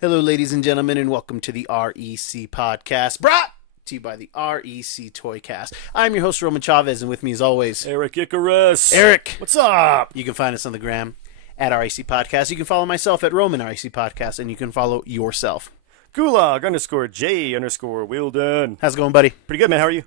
Hello, ladies and gentlemen, and welcome to the REC podcast, brought to you by the REC Toycast. I'm your host, Roman Chavez, and with me, as always, Eric Icarus. Eric. What's up? You can find us on the gram at REC Podcast. You can follow myself at Roman REC Podcast, and you can follow yourself. Gulag_J_Wilden. How's it going, buddy? Pretty good, man. How are you?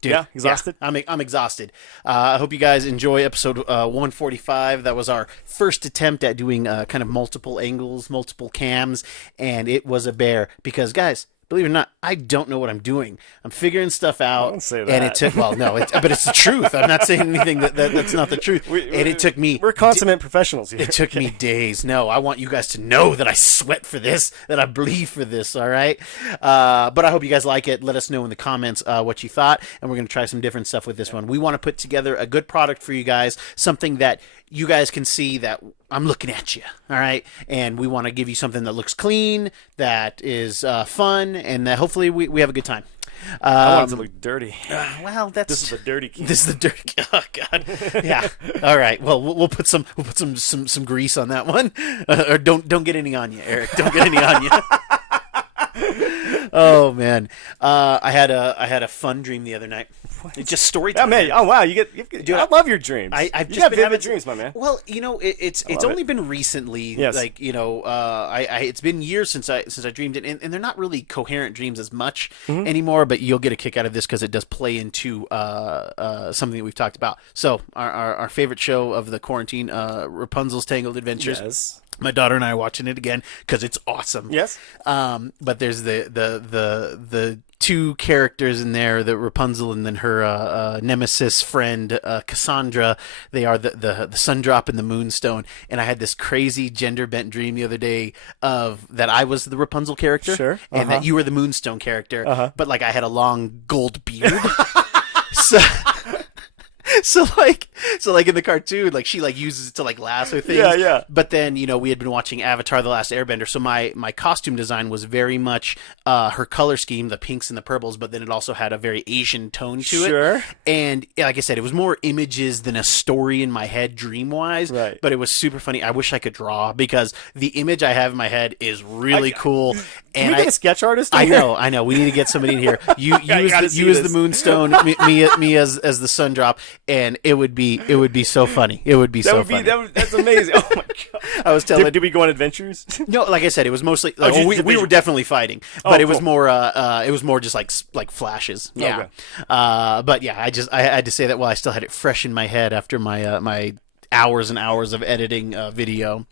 Dude, Yeah, exhausted? Yeah, I'm exhausted. I hope you guys enjoy episode 145. That was our first attempt at doing kind of multiple angles, multiple cams, and it was a bear because, guys, believe it or not, I don't know what I'm doing. I'm figuring stuff out. Don't say that. And it took, well, no, but it's the truth. I'm not saying anything that's not the truth. And it took me. We're consummate professionals here. It took me days. No, I want you guys to know that I sweat for this, that I bleed for this, all right? But I hope you guys like it. Let us know in the comments what you thought, and we're going to try some different stuff with this one. We want to put together a good product for you guys, something that you guys can see that I'm looking at you, all right? And we want to give you something that looks clean, that is fun, and that hopefully we have a good time. I want it to look dirty. Well, This is the dirty key. This is the dirty. Oh God. Yeah. All right. Well, we'll put some grease on that one. Or don't get any on you, Eric. Don't get any on you. Oh man. I had a fun dream the other night. It's just story time. Yeah, man. Oh wow, Dude, I love your dreams. I've you just got been vivid having dreams, my man. Well, it's only been recently. Yes. Like it's been years since I dreamed it, and they're not really coherent dreams as much anymore. But you'll get a kick out of this because it does play into something that we've talked about. So our favorite show of the quarantine, Rapunzel's Tangled Adventures. Yes. My daughter and I are watching it again because it's awesome. Yes. But there's the two characters in there, the Rapunzel and then her nemesis friend Cassandra. They are the sun drop and the Moonstone. And I had this crazy gender bent dream the other day of that I was the Rapunzel character, Sure. and that you were the Moonstone character. But like I had a long gold beard. So like in the cartoon, like she like uses it to like lasso things. Yeah. But then, we had been watching Avatar: The Last Airbender, so my costume design was very much her color scheme, the pinks and the purples, but then it also had a very Asian tone to it. Sure. And like I said, it was more images than a story in my head dream-wise. Right. But it was super funny. I wish I could draw because the image I have in my head is really cool. Can we get a sketch artist in I here? know. We need to get somebody in here. You as the Moonstone, me as the sun drop, and it would be so funny. It would be so funny. That's amazing. Oh my god! I was telling. Did we go on adventures? No, like I said, it was mostly. We were definitely fighting, but Oh, it was cool. more. It was more just like flashes. Yeah. Okay. But yeah, I had to say that while I still had it fresh in my head after my my hours and hours of editing video.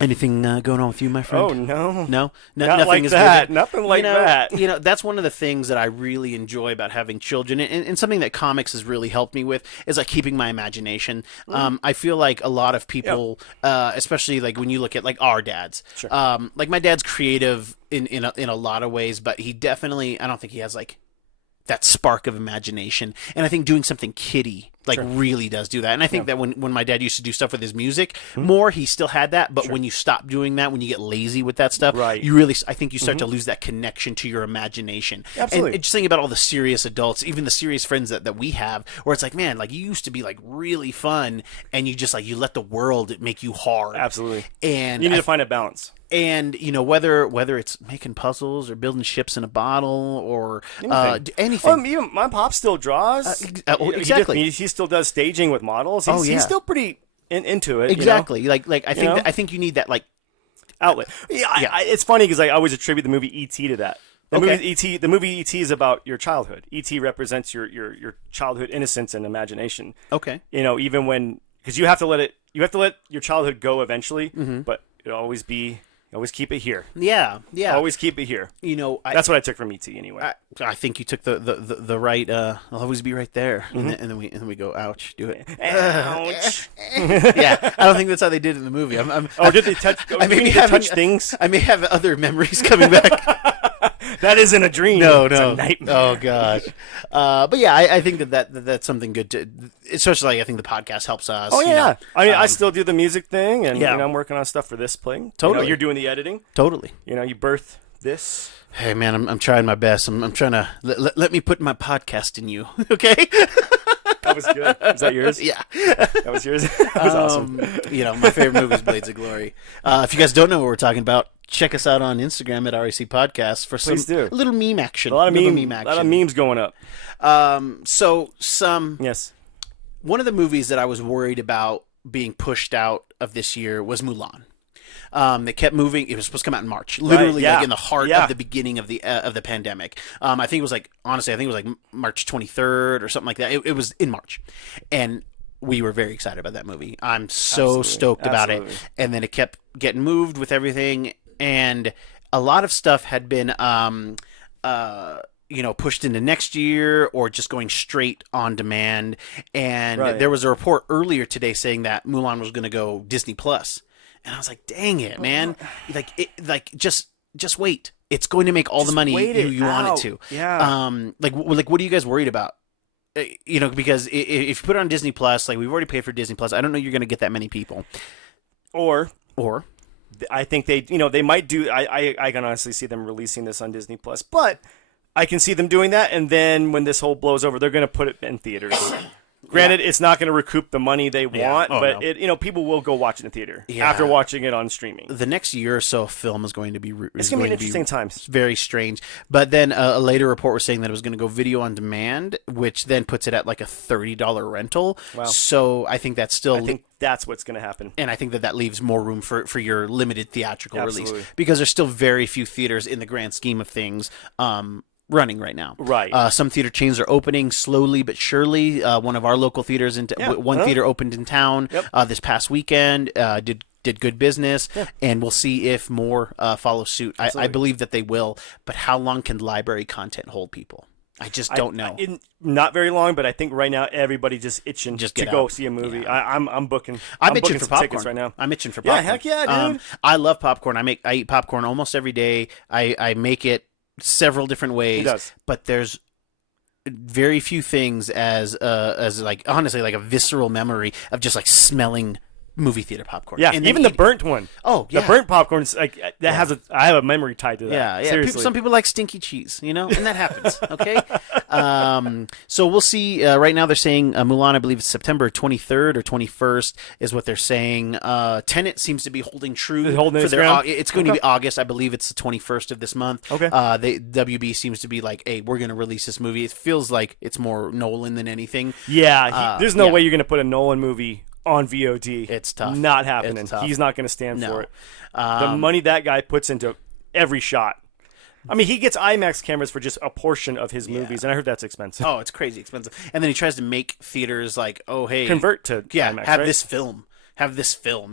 Anything going on with you, my friend? Oh no. No, Not nothing like is that. vivid. Nothing like that. That's one of the things that I really enjoy about having children, and something that comics has really helped me with is like keeping my imagination. I feel like a lot of people, especially like when you look at like our dads, Sure. like my dad's creative in a lot of ways, but he definitely, I don't think he has like that spark of imagination, and I think doing something kiddie really does do that. And I think that when my dad used to do stuff with his music more, he still had that, but when you stop doing that, when you get lazy with that stuff, Right. you really, I think you start to lose that connection to your imagination. Absolutely. And just think about all the serious adults, even the serious friends that we have, where it's like, man, like you used to be like really fun, and you just like you let the world make you hard. Absolutely. And You need to find a balance. and whether it's making puzzles or building ships in a bottle or anything. Even my pop still draws. Exactly. He still does staging with models. He's still pretty into it. Exactly. You know? Like I think I think you need that like outlet. Yeah. It's funny because I always attribute the movie E.T. to that. The movie E.T. is about your childhood. E.T. represents your childhood innocence and imagination. Okay. Even when, because you have to let your childhood go eventually, but it'll always keep it here. Yeah. Always keep it here. That's what I took from E.T. anyway. I think you took the right. I'll always be right there, and then we go. Ouch! Do it. Ouch. Yeah, I don't think that's how they did it in the movie. Did they touch? I may touch things. I may have other memories coming back. That isn't a dream. No. It's a nightmare. Oh gosh. But yeah, I think that's something good to. Especially, I think the podcast helps us. Oh yeah. I still do the music thing, and I'm working on stuff for this playing. Totally. You're doing the editing. Totally. You birth this. Hey man, I'm trying my best. I'm trying to let me put my podcast in you. Okay. That was good. Was that yours? Yeah. That was yours? That was awesome. My favorite movie is Blades of Glory. If you guys don't know what we're talking about, check us out on Instagram at RAC Podcast for some little meme action. A lot of memes going up. Yes. One of the movies that I was worried about being pushed out of this year was Mulan. They kept moving. It was supposed to come out in March, literally like in the heart of the beginning of the pandemic. I think it was like March 23rd or something like that. It was in March, and we were very excited about that movie. I'm so stoked about it. And then it kept getting moved with everything, and a lot of stuff had been pushed into next year or just going straight on demand. And there was a report earlier today saying that Mulan was going to go Disney Plus. And I was like, dang it, man. Just wait. It's going to make all the money you want it to. Yeah. What are you guys worried about? Because if you put it on Disney Plus, like we've already paid for Disney Plus, I don't know you're going to get that many people. Or I think they might do. I can honestly see them releasing this on Disney Plus, but I can see them doing that, and then when this whole blows over, they're going to put it in theaters. Granted, it's not going to recoup the money they want, but people will go watch it in the theater after watching it on streaming. The next year or so of film is going to be it's going to be interesting times. It's very strange. But then a later report was saying that it was going to go video on demand, which then puts it at like a $30 rental. Wow. So I think that's still... I think that's what's going to happen. And I think that leaves more room for your limited theatrical release. Because there's still very few theaters in the grand scheme of things running right now. Right. Some theater chains are opening slowly but surely. One of our local theaters theater opened in town this past weekend. Did good business, and we'll see if more follow suit. I believe that they will, but how long can library content hold people? I just don't know. Not very long, but I think right now everybody just itching to go see a movie. Yeah. I'm booking. I'm itching for popcorn tickets right now. I'm itching for popcorn. Yeah, heck yeah, dude. I love popcorn. I eat popcorn almost every day. I make it several different ways. He does. But there's very few things as like honestly like a visceral memory of just like smelling movie theater popcorn. Yeah, and even the burnt one. Oh, yeah. The burnt popcorn's like that has I have a memory tied to that. Yeah. Seriously. Some people like stinky cheese, and that happens. Okay. So we'll see. Right now they're saying Mulan, I believe it's September 23rd or 21st is what they're saying. Tenet seems to be holding true. It's going to be August. I believe it's the 21st of this month. Okay. WB seems to be like, hey, we're going to release this movie. It feels like it's more Nolan than anything. Yeah. There's no way you're going to put a Nolan movie on VOD. It's tough. Not happening. It's tough. He's not going to stand for it. The money that guy puts into every shot. I mean, he gets IMAX cameras for just a portion of his movies, and I heard that's expensive. Oh, it's crazy expensive. And then he tries to make theaters like, oh, hey. Convert to IMAX, have right? this film.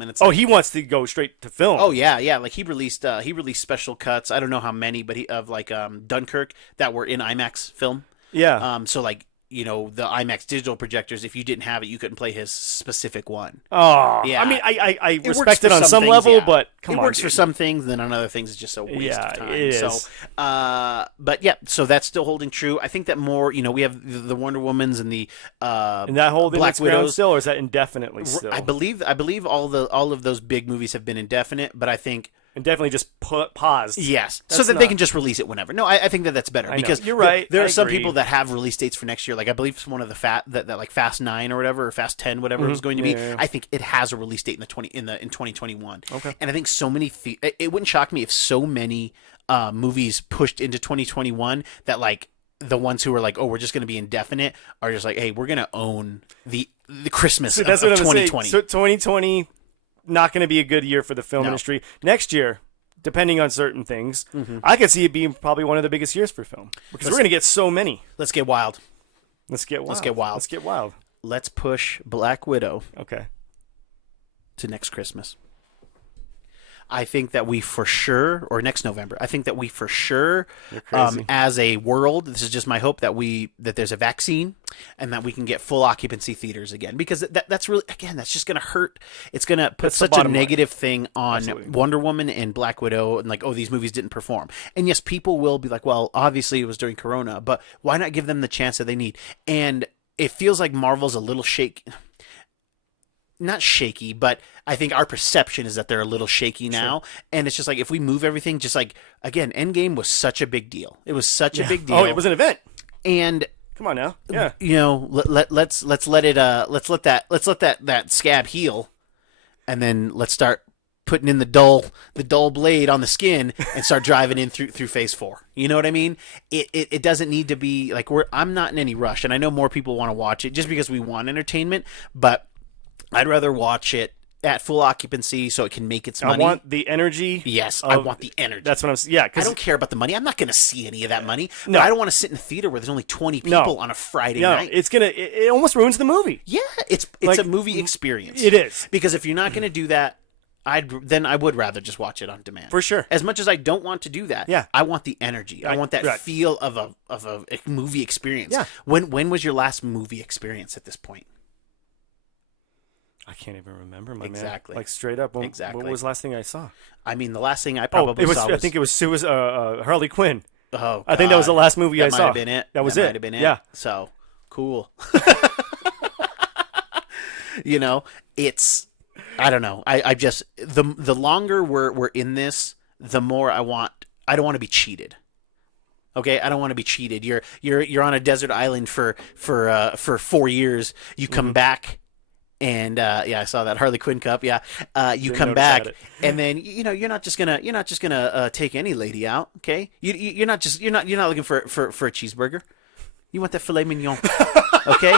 And it's he wants to go straight to film. Oh yeah. Like he released special cuts. I don't know how many, but of Dunkirk that were in IMAX film. Yeah. So like the IMAX digital projectors, if you didn't have it, you couldn't play his specific one. Oh, yeah. I mean, I respect it on some level, but come on, it works for some things, and then on other things, it's just a waste of time. It is. So, but yeah, so that's still holding true. I think that more, we have the Wonder Womans and the and that whole Black Widows still, or is that indefinitely still? I believe all of those big movies have been indefinite, but I think. And definitely just paused. Yes, so that they can just release it whenever. No, I think that's better because you're right. There are some people that have release dates for next year. Like I believe it's one of the that like Fast 9 or whatever, or Fast 10, whatever it was going to be. Yeah. I think it has a release date in 2021. Okay. And I think so many. It wouldn't shock me if so many movies pushed into 2021 that like the ones who are like, oh, we're just going to be indefinite are just like, hey, we're going to own the Christmas of 2020. So 2020. Not going to be a good year for the film industry. Next year, depending on certain things, I could see it being probably one of the biggest years for film because we're going to get so many. Let's get wild. Let's get wild. Let's push Black Widow. Okay. To next Christmas. I think that we for sure, or next November, I think that we for sure, as a world, this is just my hope that there's a vaccine and that we can get full occupancy theaters again, because that's really, again, that's just going to hurt. It's going to put such a negative thing on Wonder Woman and Black Widow, and like, oh, these movies didn't perform. And yes, people will be like, well, obviously it was during Corona, but why not give them the chance that they need? And it feels like Marvel's a little not shaky, but I think our perception is that they're a little shaky now. Sure. And it's just like, if we move everything, just like, again, Endgame was such a big deal. It was such a big deal. Oh, it was an event. And Come on now. Yeah. You know, let's let that scab heal, and then let's start putting in the dull blade on the skin and start driving in through phase 4. You know what I mean? It doesn't need to be like I'm not in any rush, and I know more people want to watch it just because we want entertainment, but I'd rather watch it at full occupancy so it can make its money. I want the energy. Yes, I want the energy. That's what I'm. Yeah, I don't care about the money. I'm not going to see any of that money. No, but I don't want to sit in a theater where there's only 20 people on a Friday night. It almost ruins the movie. Yeah, it's like, a movie experience. It is, because if you're not going to do that, I would rather just watch it on demand. For sure. As much as I don't want to do that, yeah. I want the energy. I want that feel of a movie experience. Yeah. When was your last movie experience at this point? I can't even remember, my exactly. man. Like straight up. Exactly. What was the last thing I saw? I mean, the last thing I probably saw was... I think it was Harley Quinn. Oh, God. I think that was the last movie I saw. That might have been it. That was might have been it. Yeah. So, cool. You know, it's... I don't know. I just... The longer we're in this, the more I don't want to be cheated. Okay, I don't want to be cheated. You're on a desert island for 4 years. You come back... And I saw that Harley Quinn cup. Yeah, you come back, and then you're not just gonna take any lady out. Okay, you're not looking for a cheeseburger. You want that filet mignon. Okay.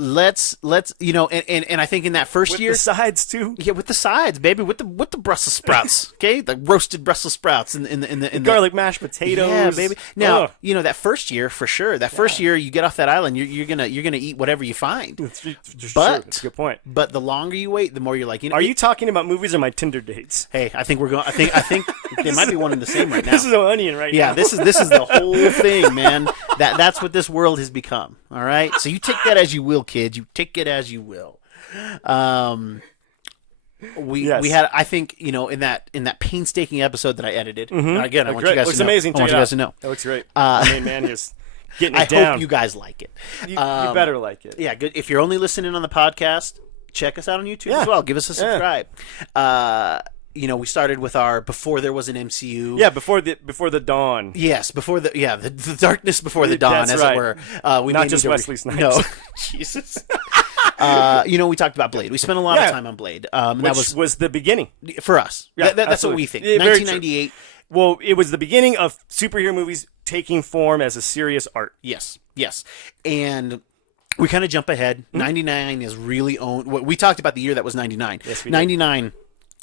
Let's and I think in that first year, with the sides too. Yeah, with the sides, baby, with the Brussels sprouts, okay, the roasted Brussels sprouts in the garlic mashed potatoes. Yeah, baby. Now that first year for sure. That first year you get off that island, you're gonna eat whatever you find. That's But a good point. But the longer you wait, the more you're like, Are you talking about movies or my Tinder dates? Hey, I think we're going. I think they might be one and the same right now. This is an onion right now. Yeah, this is the whole thing, man. That's what this world has become. All right, so you take that as you will, kids. You take it as you will. We had, I think, in that painstaking episode that I edited. Again, I want you guys looks to know. amazing. I want you guys to know. That looks great. I mean, man, he's getting it down. I hope you guys like it. You better like it. Yeah, good. If you're only listening on the podcast, check us out on YouTube as well. Give us a subscribe. We started with our Before There Was an MCU. Yeah, before the dawn. Yes, before the darkness before the dawn, That's as right. it were. We Not just Wesley Snipes. No, Jesus. We talked about Blade. We spent a lot of time on Blade. Which was the beginning for us. Yeah, that's what we think. Yeah, 1998. Well, it was the beginning of superhero movies taking form as a serious art. Yes, and we kind of jump ahead. 99 is really owned. We talked about the year that was 99. Yes, we did. 99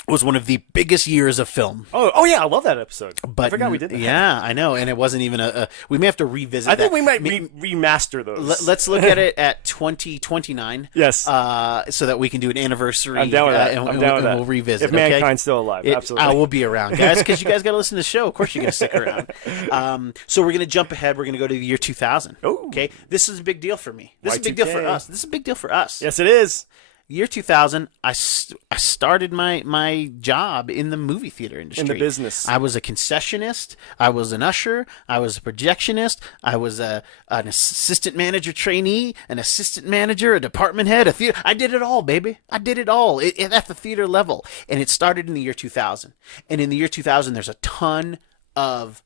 was one of the biggest years of film. Oh yeah, I love that episode. But I forgot we did that. Yeah, I know, and it wasn't even we may have to revisit. I think we might remaster those. Let's look at it at 2029. Yes. So that we can do an anniversary. I'm down with that. And I'm down with that. We'll revisit. If mankind's still alive, absolutely. I will be around, guys, because you guys got to listen to the show. Of course, you're going to stick around. So we're going to jump ahead. We're going to go to the year 2000. Ooh. Okay, this is a big deal for me. This is a big Y2K. deal for us. This is a big deal for us. Yes, it is. Year 2000, I started my job in the movie theater industry. In the business. I was a concessionist. I was an usher. I was a projectionist. I was an assistant manager trainee, an assistant manager, a department head, a theater. I did it all, baby. I did it all at the theater level. And it started in the year 2000. And in the year 2000, there's a ton of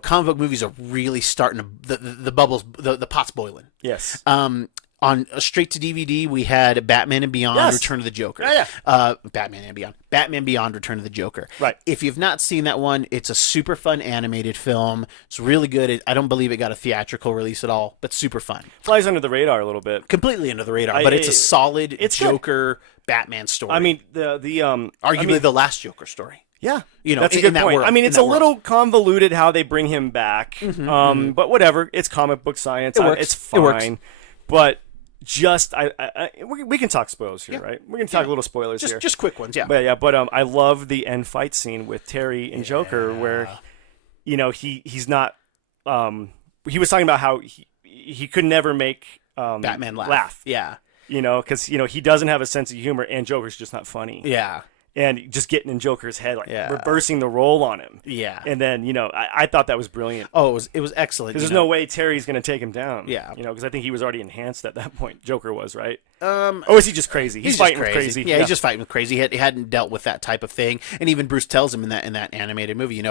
comic book movies are really starting to the bubbles, the pot's boiling. Yes. On straight to DVD, we had Batman and Beyond: Return of the Joker. Yeah. Batman Beyond: Return of the Joker. Right. If you've not seen that one, it's a super fun animated film. It's really good. I don't believe it got a theatrical release at all, but super fun. Flies under the radar a little bit. Completely under the radar, but it's a solid Joker Batman story. I mean, arguably the last Joker story. Yeah, that's a good point. World, I mean, it's a little convoluted how they bring him back, but whatever. It's comic book science. It's fine. It works. But we can talk spoilers here, right? We're gonna talk a little spoilers here, just quick ones, yeah. But I love the end fight scene with Terry and Joker, where he's not. He was talking about how he could never make Batman laugh. Yeah, because he doesn't have a sense of humor, and Joker's just not funny. Yeah. And just getting in Joker's head, reversing the role on him. Yeah. And then, I thought that was brilliant. Oh, it was excellent. There's no way Terry's going to take him down. Yeah. Because I think he was already enhanced at that point. Joker was, right? Or is he just crazy? He's fighting just crazy. Yeah, he's just fighting with crazy. He hadn't dealt with that type of thing. And even Bruce tells him in that animated movie,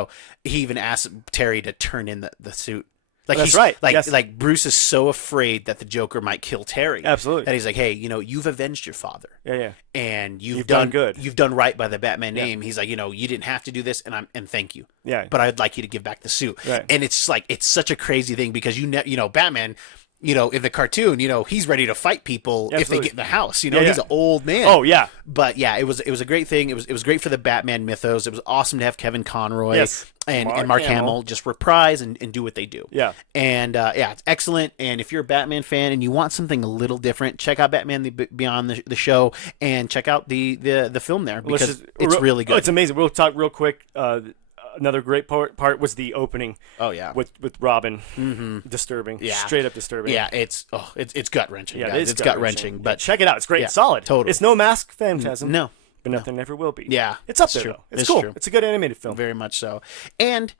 he even asked Terry to turn in the suit. Like That's right. Like Yes. like Bruce is so afraid that the Joker might kill Terry. Absolutely. That he's like, hey, you've avenged your father. Yeah. And you've done good. You've done right by the Batman name. He's like, you didn't have to do this, and thank you. Yeah. But I'd like you to give back the suit. Right. And it's like it's such a crazy thing because Batman. In the cartoon, he's ready to fight people if they get in the house. He's an old man. Oh yeah. But yeah, it was a great thing. It was great for the Batman mythos. It was awesome to have Kevin Conroy and Mark Hamill just reprise and do what they do. Yeah. And it's excellent. And if you're a Batman fan and you want something a little different, check out Batman Beyond the show and check out the film there because it's really good. Oh, it's amazing. We'll talk real quick. Another great part was the opening. Oh yeah, with Robin, disturbing, straight up disturbing. Yeah, it's gut wrenching. Yeah, it's gut wrenching. But check it out, it's great, it's solid. Totally, it's no Mask Phantasm. No, but nothing ever will be. Yeah, it's up there though. It's cool. True. It's a good animated film. Very much so. And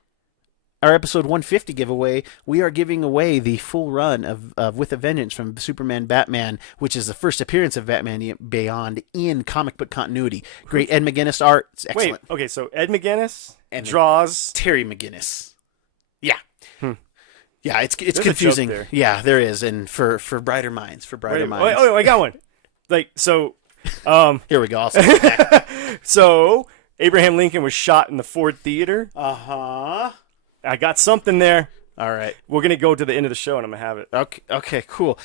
our episode 150 giveaway, we are giving away the full run of With a Vengeance from Superman Batman, which is the first appearance of Batman Beyond in comic book continuity. Great Ed McGuinness art. It's excellent. Wait, okay, so Ed McGuinness draws Terry McGinnis. Yeah. Yeah, it's There's confusing. A joke there. Yeah, there is. And for brighter minds, minds. Oh, I got one. So here we go. I'll say it back. So Abraham Lincoln was shot in the Ford Theater. Uh-huh. I got something there. All right. We're going to go to the end of the show, and I'm going to have it. Okay, cool.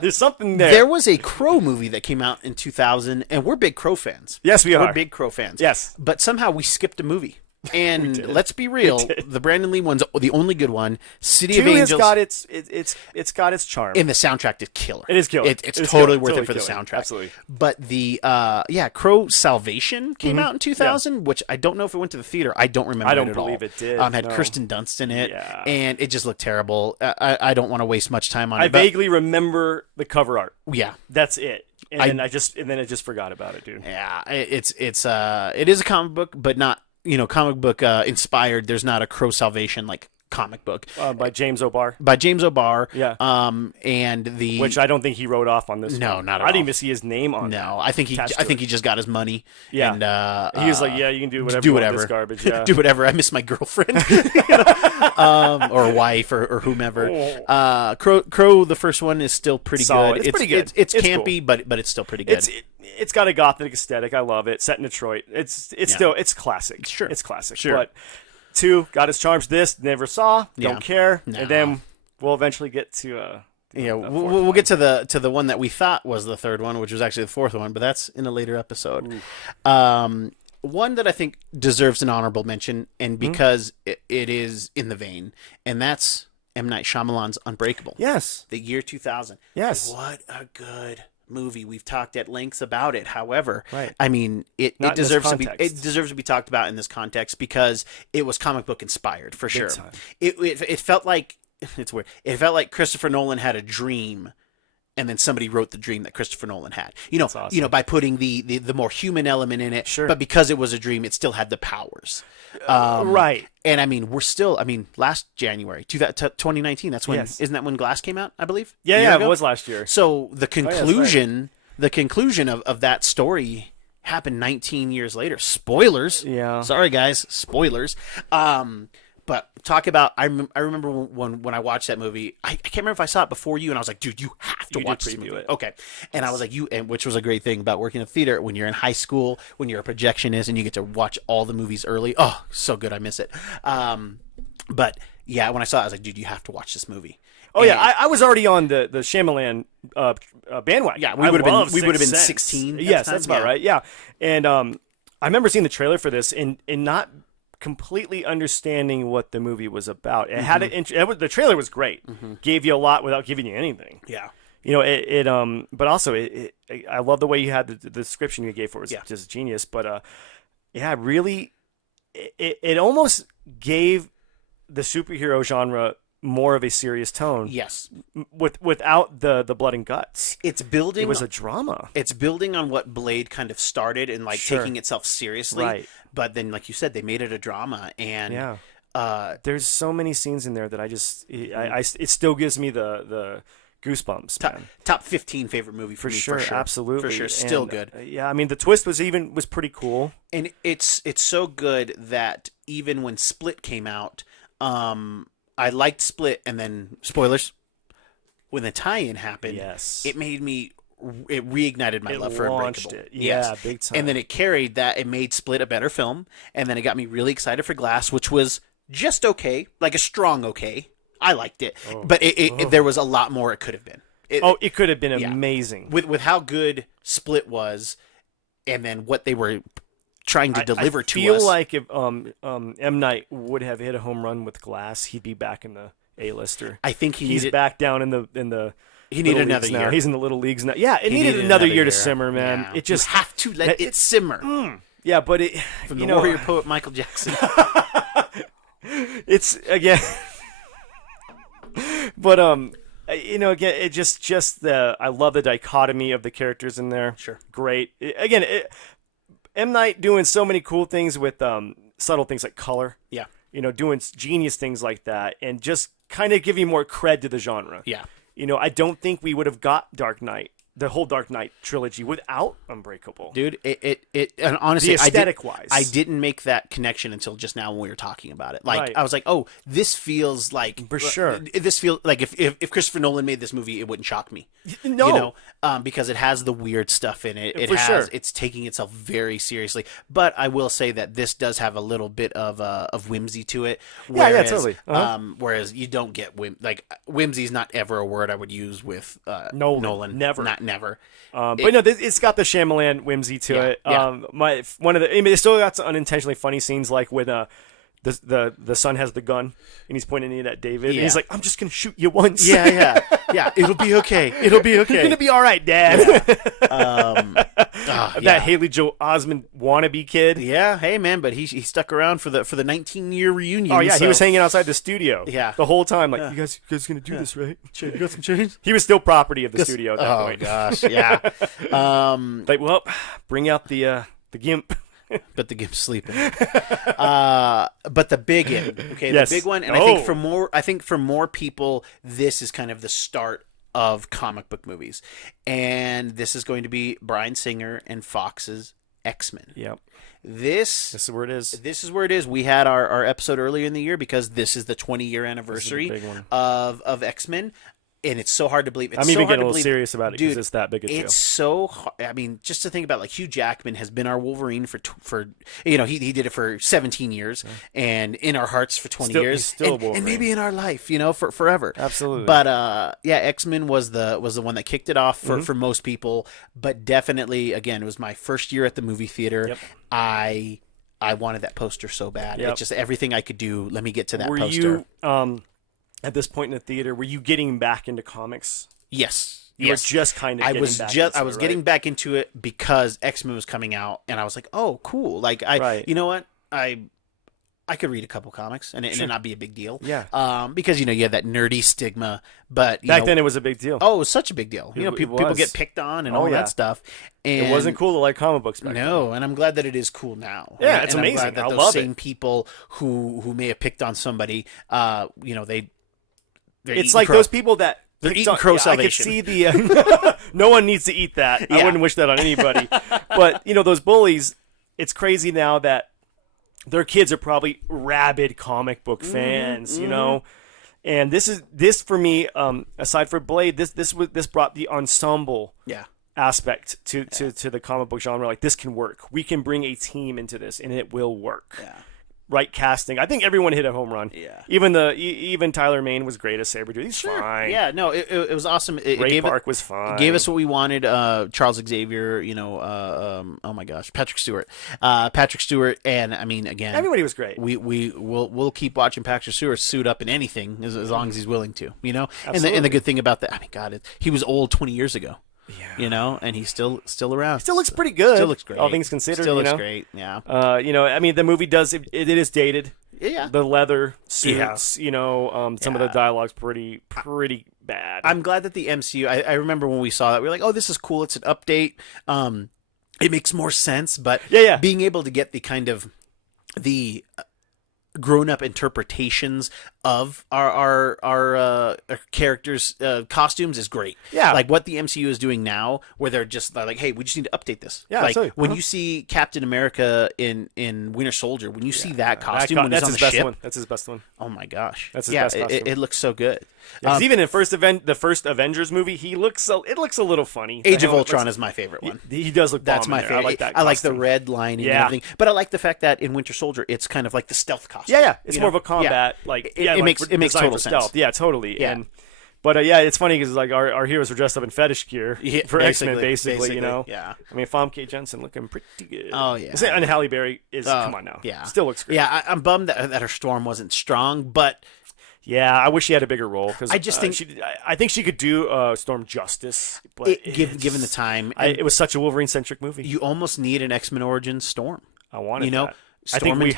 There's something there. There was a Crow movie that came out in 2000, and we're big Crow fans. Yes, we are. We're big Crow fans. Yes. But somehow we skipped a movie. And let's be real, the Brandon Lee one's the only good one. City of Angels. It's got its charm. And the soundtrack is killer. It is killer. It's totally worth it for the soundtrack. Absolutely. But the Crow Salvation came out in 2000, which I don't know if it went to the theater. I don't remember. I don't it at all. believe it did. Had Kirsten Dunst in it, and it just looked terrible. I don't want to waste much time on it. I vaguely remember the cover art. Yeah, that's it. And then I just forgot about it, dude. Yeah, it is a comic book, but not comic book inspired. There's not a Crow Salvation like comic book by James O'Barr. Yeah. And which I don't think he wrote off on this. No, one. not at all. I didn't even see his name on. No, I think he just got his money. Yeah. And he was like, yeah, you can do whatever. Do whatever. This garbage. Yeah. Do whatever. I miss my girlfriend, or wife, or whomever. Crow, the first one is still pretty solid. good. It's pretty good. It's campy, cool. but it's still pretty good. It's got a gothic aesthetic. I love it. Set in Detroit. It's classic. Sure. It's classic. Sure. But 2 got its charms. This never saw. Don't care. No. And then we'll eventually get to we'll get to the one that we thought was the third one, which was actually the fourth one, but that's in a later episode. One that I think deserves an honorable mention, and because it is in the vein, and that's M. Night Shyamalan's Unbreakable. Yes. The year 2000. Yes. What a good movie. We've talked at lengths about it. However, right. I mean, it deserves to be talked about in this context because it was comic book inspired for sure. It felt like it's weird. It felt like Christopher Nolan had a dream, and then somebody wrote the dream that Christopher Nolan had. Awesome. By putting the more human element in it. Sure. But because it was a dream, it still had the powers. Right. And I mean, last January, 2019, that's when, isn't that when Glass came out, I believe? Yeah, it was last year. So the conclusion, of that story happened 19 years later. Spoilers. Yeah. Sorry, guys. Spoilers. But talk about, I remember when I watched that movie, I can't remember if I saw it before you, and I was like, dude, you have to watch this movie. Okay. And I was like, which was a great thing about working in theater when you're in high school, when you're a projectionist and you get to watch all the movies early. Oh, so good. I miss it. But yeah, when I saw it, I was like, dude, you have to watch this movie. Oh, and I was already on the Shyamalan bandwagon. Yeah, we would have been 16. Yes, that's about right. Yeah. And I remember seeing the trailer for this and not completely understanding what the movie was about. It had the trailer was great. Gave you a lot without giving you anything. Yeah. But also I love the way you had the description you gave for it. It was just genius. But really it almost gave the superhero genre more of a serious tone. Yes. Without the blood and guts. It was a drama. It's building on what Blade kind of started and taking itself seriously. Right. But then, like you said, they made it a drama, and there's so many scenes in there that it still gives me the goosebumps. Top 15 favorite movie for me, sure, absolutely, for sure, still good. I mean, the twist was pretty cool, and it's so good that even when Split came out, I liked Split, and then spoilers. When the tie-in happened, Yes. it reignited my love for launched Unbreakable. it. Yeah, Yes. big time. And then it carried that. It made Split a better film, and then it got me really excited for Glass, which was just okay, like a strong okay. I liked it, but there was a lot more it could have been. It could have been amazing with how good Split was, and then what they were trying to deliver to us. I feel like if M. Night would have hit a home run with Glass, he'd be back in the A-lister. I think he's back down in the. He needed another year. He's in the little leagues now. Yeah, it needed another year to simmer, man. Yeah. It just you have to let it simmer. Yeah, but it from the warrior poet Michael Jackson. It's again, but again, it just the I love the dichotomy of the characters in there. Sure, great. M. Night doing so many cool things with subtle things like color. Yeah, doing genius things like that, and just kind of giving more cred to the genre. Yeah, I don't think we would have got Dark Knight, the whole Dark Knight trilogy, without Unbreakable. Dude, and honestly, aesthetic-wise. I didn't make that connection until just now when we were talking about it. Like, Right. I was like, oh, this feels like... For sure. This feels like if Christopher Nolan made this movie, it wouldn't shock me. No. Because it has the weird stuff in it. Sure. It's taking itself very seriously. But I will say that this does have a little bit of whimsy to it. Whereas, yeah, totally. Whereas you don't get... whimsy is not ever a word I would use with Nolan. Never. Not never. But no, it's got the Shyamalan whimsy to it. Yeah. It still got some unintentionally funny scenes, like when the son has the gun and he's pointing it at David, and he's like, "I'm just gonna shoot you once." Yeah. It'll be okay. It'll be okay. You're gonna be all right, Dad. Yeah. That Haley Joel Osment wannabe kid. Yeah, hey man, but he stuck around for the 19-year reunion. Oh yeah, so. he was hanging outside the studio. Yeah. the whole time, like, you guys gonna do this, right? You got some change? He was still property of the studio at that point. Oh gosh, yeah. Like, well, bring out the gimp. But the gimp's sleeping. But the big one, okay, Yes. the big one, and I think for more people, this is kind of the start of comic book movies, and this is going to be Bryan Singer and Fox's X-Men. Yep. This is where it is. This is where it is. We had our episode earlier in the year because this is the 20-year anniversary of X-Men. And it's so hard to believe. I'm even getting a little serious about it because it's that big a deal. It's so hard. I mean, just to think about, like, Hugh Jackman has been our Wolverine for he did it for 17 years, and in our hearts for 20 years, he's still and maybe in our life, for forever. Absolutely. But X-Men was the one that kicked it off for most people. But definitely, again, it was my first year at the movie theater. Yep. I wanted that poster so bad. Yep. It's just everything I could do. Let me get to that Were poster. You at this point in the theater, were you getting back into comics? Yes. You were just kind of. I was getting back into it because X-Men was coming out, and I was like, "Oh, cool!" Like, you know what? I could read a couple comics and it not be a big deal. Yeah. Because you had that nerdy stigma, but back then it was a big deal. Oh, it was such a big deal. People get picked on and all that stuff. And it wasn't cool to like comic books back then. No, and I'm glad that it is cool now. Yeah, it's amazing. I'm glad that those same people who may have picked on somebody, it's like those people that they're eating crow salvation. I could see the no one needs to eat that. I wouldn't wish that on anybody. But those bullies, it's crazy now that their kids are probably rabid comic book fans, And this for me, aside from Blade, this brought the ensemble aspect to the comic book genre. Like, this can work. We can bring a team into this, and it will work. Yeah. Right casting. I think everyone hit a home run. Yeah. Even Tyler Mane was great as Sabretooth. He's fine. Yeah, no, it was awesome. Ray Park was fine. It gave us what we wanted. Charles Xavier, oh my gosh, Patrick Stewart. And I mean, again, everybody was great. We'll keep watching Patrick Stewart suit up in anything as long as he's willing to, Absolutely. And the good thing about that, I mean, God, he was old 20 years ago. Yeah. And he's still around. Still looks pretty good. Still looks great. All things considered. Still looks great. Yeah. I mean, the movie does it is dated. Yeah. The leather suits. Some of the dialogue's pretty bad. I'm glad that the MCU. I remember when we saw that, we were like, oh, this is cool. It's an update. It makes more sense. But being able to get the kind of the grown-up interpretations of our characters' costumes is great. Yeah. Like what the MCU is doing now, where they're just like, hey, we just need to update this. Yeah, like absolutely. when you see Captain America in Winter Soldier, when you see that costume when he's on the best ship, one. That's his best one. oh my gosh, That's his best costume. It looks so good. Because even in the first Avengers movie, it looks a little funny. Age of Ultron is my favorite one. He does look. That's bomb my in there. favorite. I like that. I like the costume. red lining and Yeah. everything. But I like the fact that in Winter Soldier, it's kind of like the stealth costume. Yeah. It's you more know? of a combat. Yeah. Like it makes designed total for sense. stealth. Yeah, totally. Yeah. But it's funny because like our heroes are dressed up in fetish gear for X-Men, basically. You know. Yeah. I mean, Famke Jensen looking pretty good. Oh yeah. And Halle Berry is come on now. Yeah. Still looks great. Yeah, I'm bummed that her storm wasn't strong, but Yeah, I wish she had a bigger role because I just think I think she could do Storm justice, but given the time, it was such a Wolverine centric movie. you almost need an X-Men Origins Storm. I wanted you know. that. I think we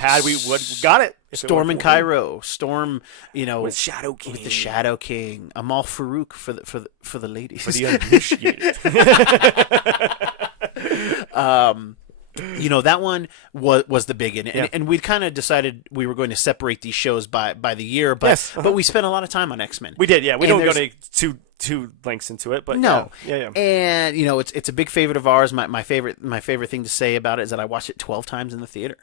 got it. Storm and Cairo, Storm, with Shadow King, with the Shadow King, Amal Farouk for the ladies, for the uninitiated. You know, that one was the big one, Yeah. and we'd kind of decided we were going to separate these shows by the year, but Yes. but we spent a lot of time on X-Men. We did, yeah. We And don't go there's- to two lengths into it, but No, yeah. And you know, it's a big favorite of ours. My favorite thing to say about it is that I watched it 12 times in the theater.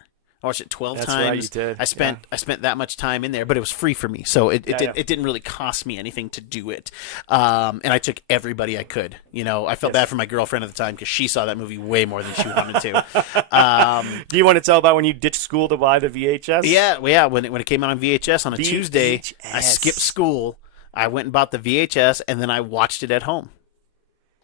I watched it 12 That's times. right, you did. I spent that much time in there, but it was free for me, so it didn't really cost me anything to do it. And I took everybody I could. You know, I felt bad for my girlfriend at the time because she saw that movie way more than she wanted to. Do you want to tell about when you ditched school to buy the VHS? Yeah. When it came out on VHS on a Tuesday, I skipped school. I went and bought the VHS, and then I watched it at home.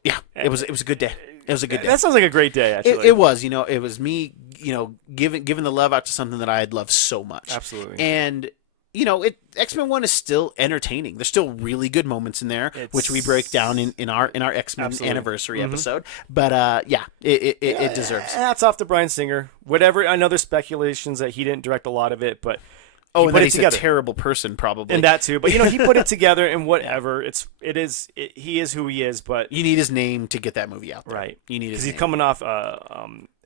Yeah, it was a good day. It was a good day. That sounds like a great day, actually. It was, you know, it was me, you know, giving the love out to something that I had loved so much. Absolutely. And, you know, X-Men 1 is still entertaining. There's still really good moments in there, which we break down in our X-Men anniversary episode. But it deserves. Hats off to Bryan Singer. Whatever, I know there's speculations that he didn't direct a lot of it, but Oh, he and put that it he's together. a terrible person, probably. And that too. But, you know, he put it together and whatever. He is who he is, but... You need his name to get that movie out there. Right. You need his Because name. he's coming off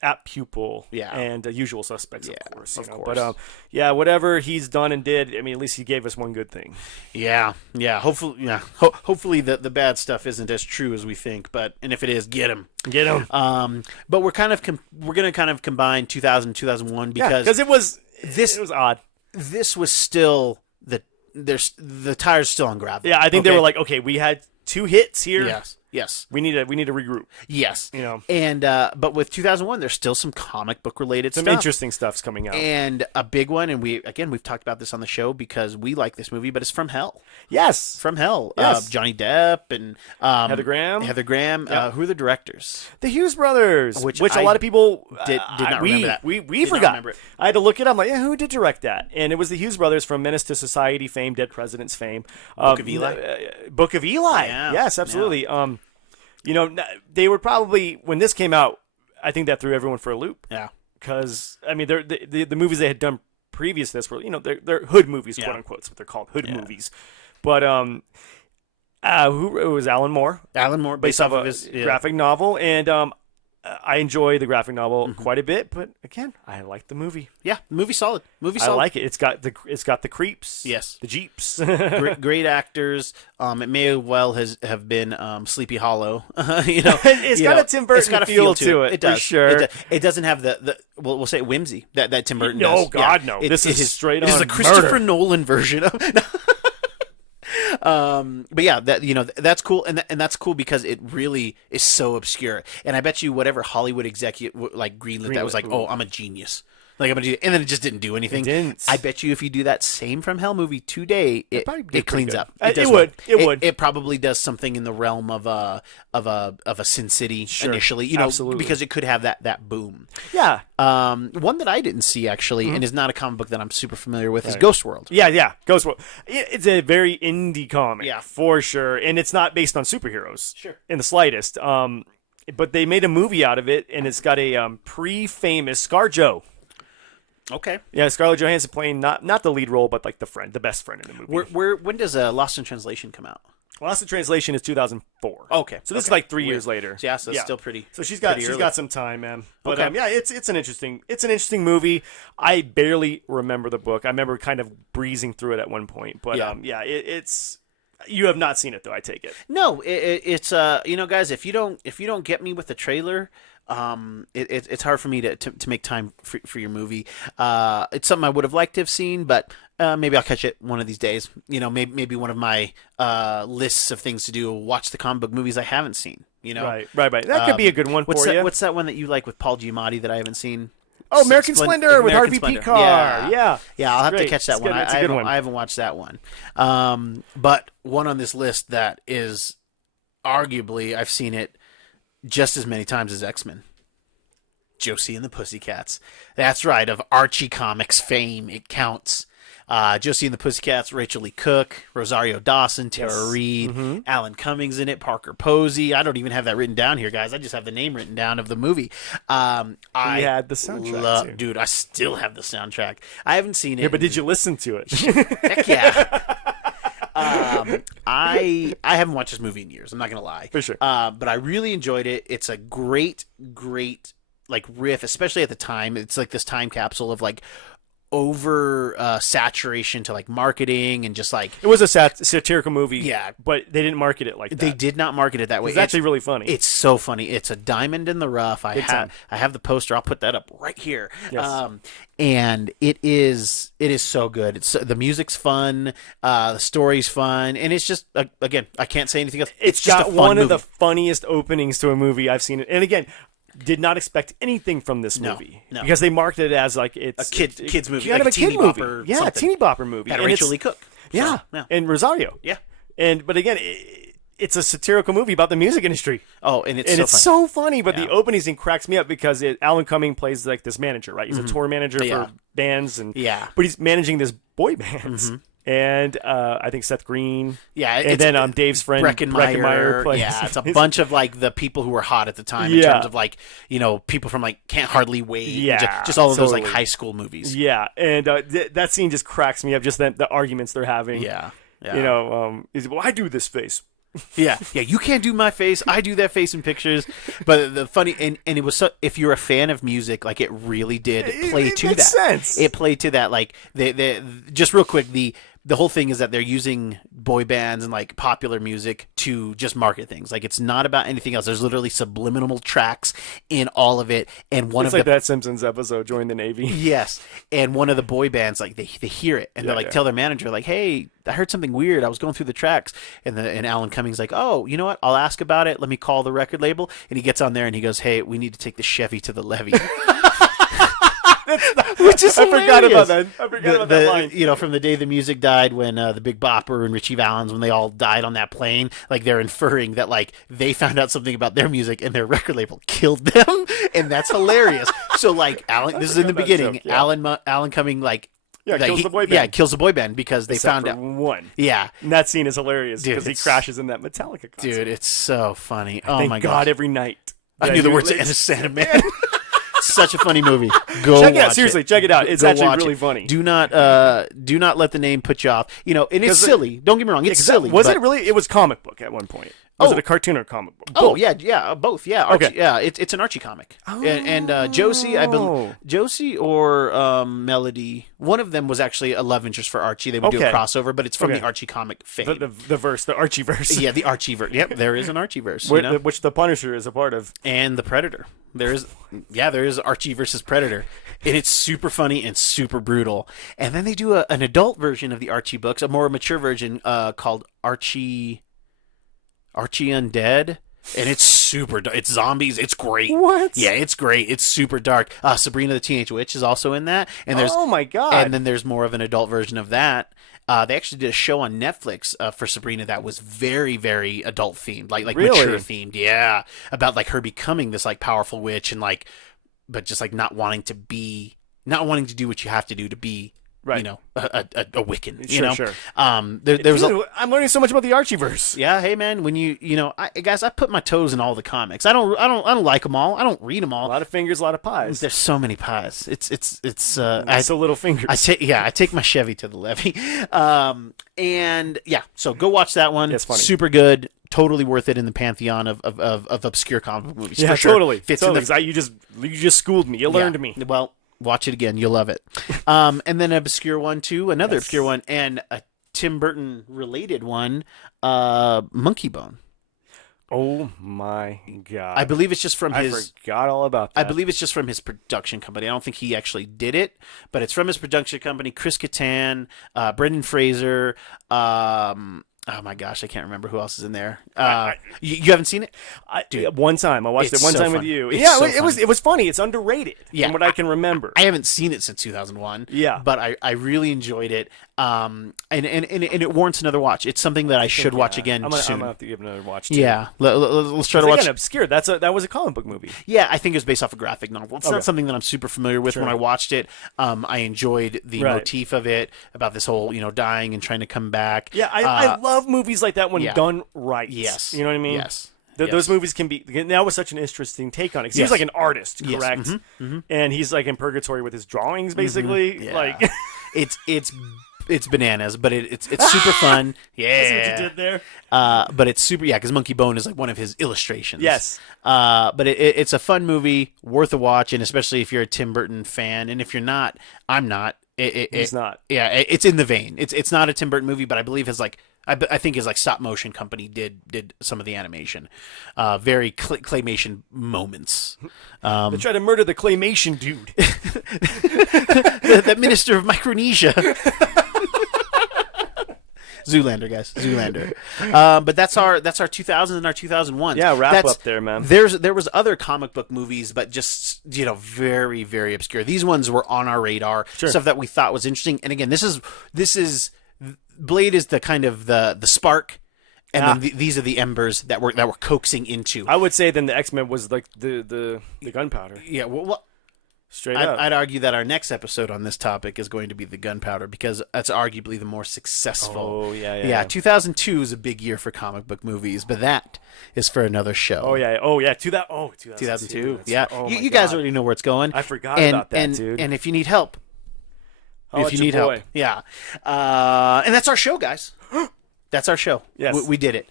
At Pupil and Usual Suspects, of course. Of course. course. But, whatever he's done and did, I mean, at least he gave us one good thing. Yeah. Hopefully the bad stuff isn't as true as we think, and if it is, get him. Get him. But we're going to kind of combine 2000 and 2001 because it was odd. This was still the tires still on gravel. Yeah, I think they were like, okay, we had 2 hits here. Yes. We need to regroup. Yes. You know. And but with 2001, there's still some comic book related Some stuff. interesting stuff's coming out. And a big one, and we've talked about this on the show because we like this movie, but it's From Hell. Yes. From Hell. Yes. Johnny Depp and Heather Graham. Yep. Who are the directors? The Hughes brothers, which I a lot of people did not remember that. We Did not forgot. remember it. I had to look it up. I'm like, who did direct that? And it was the Hughes brothers from Menace to Society fame, Dead Presidents fame, Book of Eli. Book of Eli. Yeah. Yes, absolutely. You know, they were probably when this came out. I think that threw everyone for a loop. Yeah. Because I mean, the movies they had done previous to this were they're hood movies, quote unquote. That's what they're called, hood movies. But who it was Alan Moore? Alan Moore, based off of his graphic novel, and I enjoy the graphic novel quite a bit. But again, I like the movie. Yeah, the movie's solid. I like it. It's got the creeps. Yes, the jeeps. great actors. It may have been Sleepy Hollow. You know, it's got a Tim Burton feel to it. It does. For sure. It doesn't have the we'll say whimsy that Tim Burton does. No, God, no. This is straight on. It is a Christopher murder. Nolan version of. But yeah, that's cool, and that's cool because it really is so obscure. And I bet you whatever Hollywood executive like greenlit that was like, oh, I'm a genius. Like I'm gonna do, and then it just didn't do anything. It didn't. I bet you if you do that same From Hell movie today, it cleans up. It would. It probably does something in the realm of a Sin City initially, you know, absolutely. because it could have that boom. Yeah. One that I didn't see actually, and is not a comic book that I'm super familiar with, is Ghost World. Yeah. Ghost World. It's a very indie comic, Yeah. for sure, and it's not based on superheroes, Sure. in the slightest. But they made a movie out of it, and it's got a pre-famous ScarJo. Okay. Yeah, Scarlett Johansson playing not the lead role, but like the best friend in the movie. When does Lost in Translation come out? Lost in Translation is 2004. Okay. So this is like 3 years later. So, yeah, so it's still pretty. So she's got early. some time, man. But Okay. yeah, it's an interesting movie. I barely remember the book. I remember kind of breezing through it at one point. But it's you have not seen it though. I take it. No, it's guys, if you don't get me with the trailer, it's hard for me to make time for your movie. It's something I would have liked to have seen, but maybe I'll catch it one of these days. Maybe one of my lists of things to do. Watch the comic book movies I haven't seen. Right. That could be a good one for you. What's that one that you like with Paul Giamatti that I haven't seen? Oh, American Splendor with Harvey Splendor. Picar. Yeah. I'll have to catch that one. It's a good one. I haven't watched that one. But one on this list that is arguably, I've seen it just as many times as XMen. Josie and the Pussycats. That's right, of Archie Comics fame, it counts. Josie and the Pussycats, Rachel Lee Cook, Rosario Dawson, Tara Reid, Alan Cummings in it, Parker Posey. I don't even have that written down here, guys. I just have the name written down of the movie. I had the soundtrack too. Dude, I still have the soundtrack. I haven't seen it. Yeah, but did you listen to it? Heck yeah. I haven't watched this movie in years. I'm not gonna lie. For sure. But I really enjoyed it. It's a great like riff, especially at the time. It's like this time capsule of like over saturation to like marketing and just like it was a satirical movie. Yeah, but they didn't market it like that. They did not market it that way. It's actually really funny. It's so funny. It's a diamond in the rough. I have the poster. I'll put that up right here. Yes. And it is so good. It's the music's fun, the story's fun, and it's just again, I can't say anything else. It's just got a fun one movie. of the funniest openings to a movie I've seen. And again, did not expect anything from this movie because they marketed it as like it's a kids movie, kind like of a kid movie. Bopper Yeah, a teeny bopper movie. Had Rachel Lee Cook. Yeah. So, And Rosario. Yeah. But again, it's a satirical movie about the music industry. Oh, and it's so funny. But the opening scene cracks me up because Alan Cumming plays like this manager, right? He's a tour manager for bands, but he's managing this boy bands. And I think Seth Green. Yeah. And then Dave's friend Breckenmeyer plays. Yeah, it's a bunch of like the people who were hot at the time in terms of like, people from like Can't Hardly Wait. Yeah. Just all of those like high school movies. Yeah. And that scene just cracks me up, just the arguments they're having. Yeah. I do this face. Yeah, you can't do my face. I do that face in pictures. But the funny and it was if you're a fan of music, like it really did play to that. Sense. It played to that. Like the just real quick, the whole thing is that they're using boy bands and like popular music to just market things. Like it's not about anything else. There's literally subliminal tracks in all of it. And it's like that Simpsons episode, Join the Navy. Yes, and one of the boy bands like they hear it and they're like tell their manager like, hey, I heard something weird. I was going through the tracks, and Alan Cummings like, oh, you know what? I'll ask about it. Let me call the record label. And he gets on there and he goes, hey, we need to take the Chevy to the levee. Which is I forgot about that. That line. From the day the music died, when the Big Bopper and Richie Valens, when they all died on that plane, like they're inferring that like they found out something about their music and their record label killed them, and that's hilarious. So like Alan, this is in the beginning. Joke, Alan Cumming kills the boy band. Yeah, kills the boy band because they found out one. Yeah, and that scene is hilarious because he crashes in that Metallica concert. Dude, it's so funny. Oh Thank my God, every night. I knew the words to Santa Man. Such a funny movie. Go check it out. watch Seriously, check it out. It's actually really funny. Do not let the name put you off. And it's silly. Don't get me wrong. It's silly. Was it really? It was comic book at one point. Was it a cartoon or comic book? Both. Both. Yeah. Archie, okay. Yeah, it's an Archie comic. Oh. And Josie, I believe Josie or Melody. One of them was actually a love interest for Archie. They would do a crossover, but it's from the Archie comic fame. The verse, the Archie verse. Yeah, the Archie verse. Yep, there is an Archie verse. Which the Punisher is a part of. And the Predator. There is Archie versus Predator. And it's super funny and super brutal. And then they do an adult version of the Archie books, a more mature version called Archie Undead. And it's super dark. It's zombies. It's great. What? Yeah, it's great. It's super dark. Sabrina the Teenage Witch is also in that. And there's oh my God. And then there's more of an adult version of that. They actually did a show on Netflix for Sabrina that was very, very adult themed, like really? Mature themed. Yeah, about like her becoming this like powerful witch and like, but just like not wanting to do what you have to do to be Right. you know, a Wiccan. You Sure, know, sure. there was Dude, I'm learning so much about the Archieverse. yeah. Hey man, when you know, guys, I put my toes in all the comics. I don't like them all. I don't read them A all. lot of fingers, a lot of pies. There's so many pies. It's So little fingers. I take my Chevy to the levee. And yeah, so go watch that one. It's funny. Super good. Totally worth it in the pantheon of obscure comic book movies. Yeah, for sure. totally. Fits totally. in the, You just schooled me. You learned me. Well, watch it again. You'll love it. And then an obscure one too. Another obscure one, and a Tim Burton related one. Monkey Bone. Oh my god! I believe it's just from I his. forgot all about that. I believe it's just from his production company. I don't think he actually did it, but it's from his production company. Chris Kattan, Brendan Fraser. Oh my gosh, I can't remember who else is in there. You haven't seen it? Dude, one time I watched it. it's One so time fun. with you. It's Yeah, so it was funny. It's underrated. Yeah, from what I can remember. I haven't seen it since 2001. Yeah. But I really enjoyed it. And it warrants another watch. It's something that I should watch again I'm soon. gonna have to give it another watch. Too. Yeah, let's try to watch. Again, obscure. That was a comic book movie. Yeah, I think it was based off a graphic novel. It's Okay. not something that I'm super familiar with. Sure. When I watched it, I enjoyed the Right. motif of it, about this whole, dying and trying to come back. Yeah, I love movies like that when yeah. done right. Yes. You know what I mean? Yes. Those movies can be. That was such an interesting take on it. 'Cause he Yes. was like an artist, Yes. correct? And he's like in purgatory with his drawings, basically. Yeah. Like, it's bananas, but it's super fun. Yeah, see what you did there? But it's super. Yeah, because Monkey Bone is like one of his illustrations. Yes. But it's a fun movie, worth a watch, and especially if you're a Tim Burton fan, and if you're not, I'm not. He's not. Yeah, it's in the vein. It's not a Tim Burton movie, but I believe his I think his stop motion company did some of the animation, very claymation moments. They tried to murder the claymation dude. The minister of Micronesia. Zoolander, guys, Zoolander. But that's our 2000s and our 2001s. Yeah, wrap up there, man. There was other comic book movies, but just very, very obscure. These ones were on our radar, stuff that we thought was interesting. And again, this is Blade is the kind of the spark, and then these are the embers that we're coaxing into. I would say then the XMen was like the gunpowder. Yeah, well Straight up. I'd argue that our next episode on this topic is going to be the gunpowder, because that's arguably the more successful. Oh, yeah. 2002 is a big year for comic book movies, but that is for another show. Oh, yeah. 2002. Yeah, Oh, you guys already know where it's going. I forgot about that, and, dude. And if you need help, I'll if you let need your help, boy. yeah. And that's our show, guys. That's our show. Yes. We did it.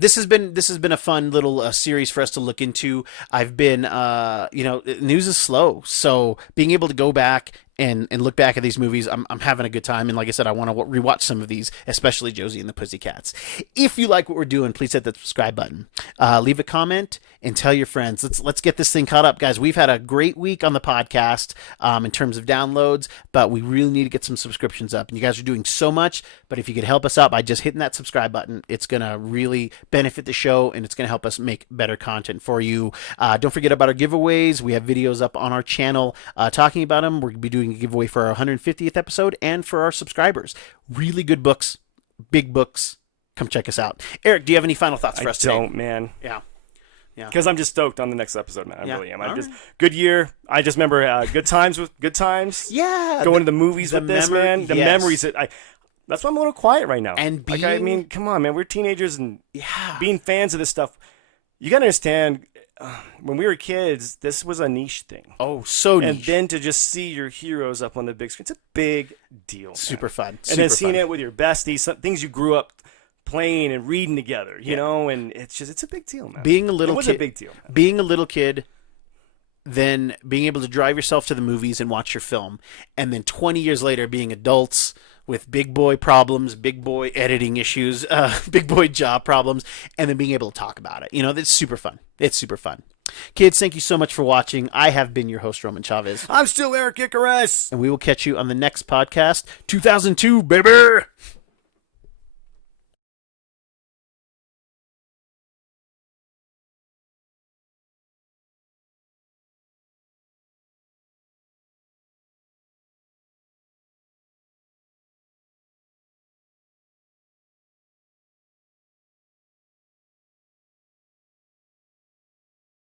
This has been a fun little series for us to look into. I've been, news is slow, so being able to go back and look back at these movies, I'm having a good time. And like I said, I want to rewatch some of these, especially Josie and the Pussycats. If you like what we're doing, please hit that subscribe button. Leave a comment and tell your friends. Let's get this thing caught up, guys. We've had a great week on the podcast in terms of downloads, but we really need to get some subscriptions up. And you guys are doing so much, but if you could help us out by just hitting that subscribe button, it's going to really benefit the show, and it's going to help us make better content for you. Don't forget about our giveaways. We have videos up on our channel talking about them. We're going to be doing a giveaway for our 150th episode and for our subscribers. Really good books, big books. Come check us out. Eric, do you have any final thoughts for us today? I don't, man. Yeah. Because I'm just stoked on the next episode, man. I Yeah. really am. All Just right. good year. I just remember good times. Yeah. Going to the movies with this, man. The yes. memories that that's why I'm a little quiet right now. And come on, man. We're teenagers and yeah. being fans of this stuff. You got to understand, when we were kids, this was a niche thing. Oh, so niche. And then to just see your heroes up on the big screen, it's a big deal. Man. Super fun. And then seeing it with your besties, things you grew up playing and reading together, you know, and it's a big deal, man. Being a little it was kid, a big deal. Man. Being a little kid, then being able to drive yourself to the movies and watch your film, and then 20 years later being adults with big boy problems, big boy editing issues, big boy job problems, and then being able to talk about it. You know, that's super fun. It's super fun. Kids, thank you so much for watching. I have been your host, Roman Chavez. I'm still Eric Icarus. And we will catch you on the next podcast. 2002, baby!